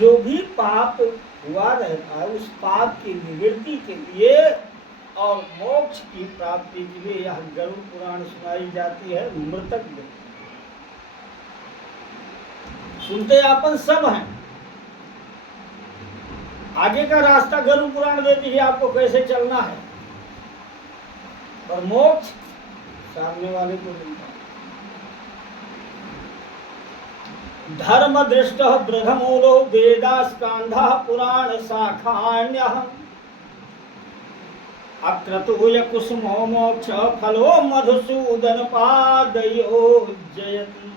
जो भी पाप हुआ रहता है उस पाप की निवृत्ति के लिए और मोक्ष की प्राप्ति के लिए यह गरुड़ पुराण सुनाई जाती है। मृतक सुनते अपन सब हैं, आगे का रास्ता गरुड़ पुराण देती है आपको कैसे चलना है, और मोक्ष सामने वाले को मिलता है। धर्म दृष्ट ब्रह्मूलो वेदास्कंधा पुराण शाखान्यः अक्रतूय कुसुमो मोक्ष फलो मधुसूदन पादयो जयति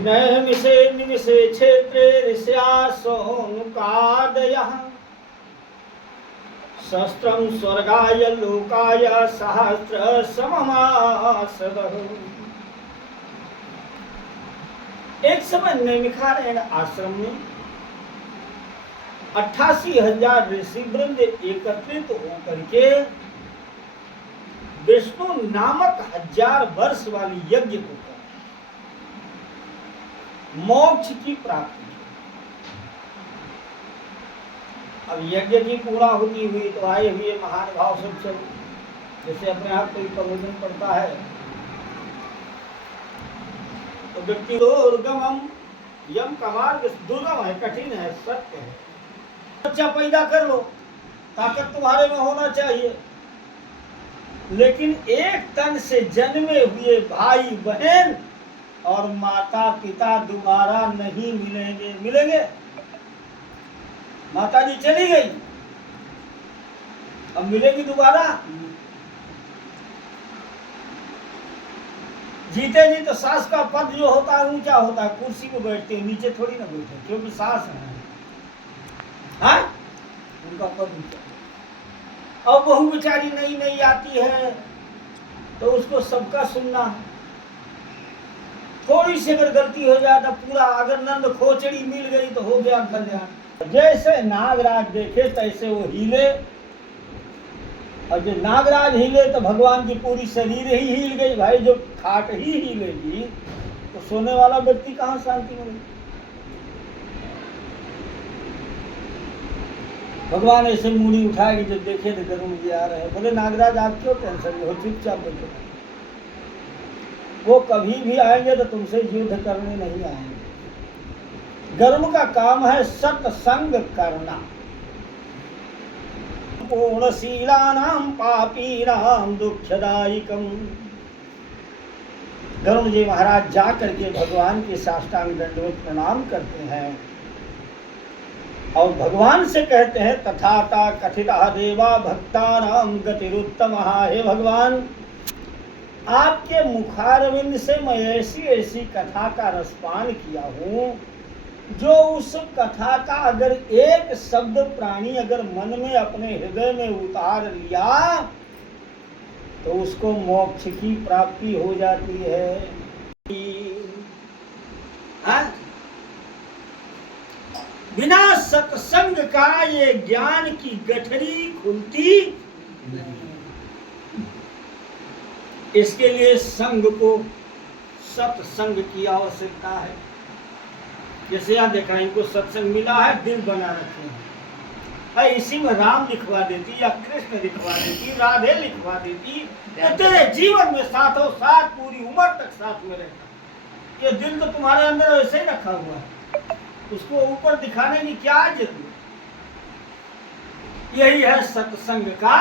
नैमिषे निमिषे क्षेत्रे ऋष्यासोनुकादयः शस्त्रं स्वर्गाय लोकाय सहस्र सममासदः। एक समय नैमिषारण्य आश्रम में 88,000 ऋषि वृंद एकत्रित होकर के विष्णु नामक 1000 वर्ष वाली यज्ञ को कर मोक्ष की प्राप्ति। अब यज्ञ की पूरा होती हुई तो आए हुए महानुभाव सब जैसे अपने आप कोई प्रबोधन पड़ता है तो व्यक्ति दुर्गम यम का मार्ग दुर्गम है, कठिन है, सत्य है। बच्चा पैदा कर लो, ताकत तुम्हारे में होना चाहिए, लेकिन एक तन से जन्मे हुए भाई बहन और माता पिता दोबारा नहीं मिलेंगे। मिलेंगे? माता जी चली गई, अब मिलेगी दोबारा? जीते जी तो सास का पद जो होता है ऊंचा होता है, कुर्सी पे बैठते हैं, नीचे थोड़ी ना बैठे, क्योंकि सास है, हाँ? उनका पद ऊंचा। और बहू बेचारी नई नई आती है तो उसको सबका सुनना, थोड़ी सी अगर गलती हो जाए तो पूरा, अगर नंद खोचड़ी मिल गई तो हो गया कल्याण। जैसे नागराज देखे तैसे वो हिले, और जो नागराज हिले तो भगवान की पूरी शरीर ही हिल गई। भाई जो खाट ही हिलेगी तो सोने वाला व्यक्ति कहाँ शांति मिलेगी? भगवान ऐसे मुड़ी उठाएगी जब देखे तो गरुड़ जी आ रहे हैं, बोले नागराज आप क्यों टेंशन में हो, चुपचाप बैठो, वो कभी भी आएंगे तो तुमसे युद्ध करने नहीं आएंगे। गरुड़ का काम है सत्संग करना। पूर्णशीलानां पापीनां दुःखदायिकम्। गरुड़ जी महाराज जा करके भगवान के साष्टांग दंडवत प्रणाम करते हैं और भगवान से कहते हैं तथाता कथिता देवा भक्तानां गतिरुत्तमः। हे भगवान, आपके मुखारविंद से मैं ऐसी ऐसी कथा का रसपान किया हूँ, जो उस कथा का अगर एक शब्द प्राणी अगर मन में अपने हृदय में उतार लिया तो उसको मोक्ष की प्राप्ति हो जाती है। हाँ? बिना सत्संग का ये ज्ञान की गठरी खुलती नहीं। इसके लिए संग को, सत्संग की आवश्यकता है। जैसे यहाँ देखा, इनको सत्संग मिला है, दिल बना रखे हैं, इसी में राम लिखवा देती या कृष्ण लिखवा देती, राधे लिखवा देती, तो तेरे जीवन में साथों साथ पूरी उम्र तक साथ में रहता। ये दिल तो तुम्हारे अंदर वैसे ही रखा हुआ है, उसको ऊपर दिखाने की क्या जरूरत? यही है सत्संग का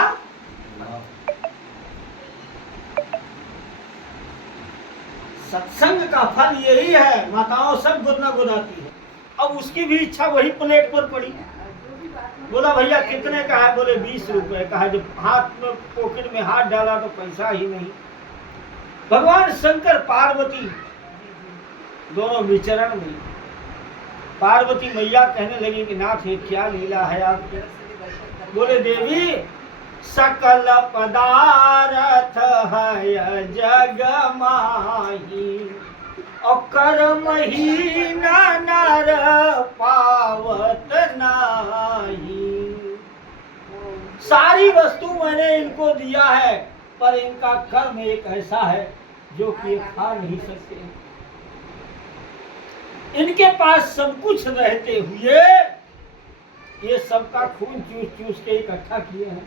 सत्संग का फल यही है। माताओं सब गुदना गुदाती है। अब उसकी भी इच्छा वही प्लेट पर पड़ी। बोला भैया कितने का है? बोले 20 रुपए का है। जब हाथ में पॉकेट में हाथ डाला तो पैसा ही नहीं। भगवान शंकर पार्वती दोनों विचरण में, पार्वती मैया कहने लगी कि नाथ ये क्या लीला है आपकी? बोले देवी सकल पदार्थ है जग माही, और कर्म ही नर पावत नाही। सारी वस्तु मैंने इनको दिया है, पर इनका कर्म एक ऐसा है जो कि खा नहीं सकते। इनके पास सब कुछ रहते हुए ये सबका खून चूस चूस के इकट्ठा किए हैं।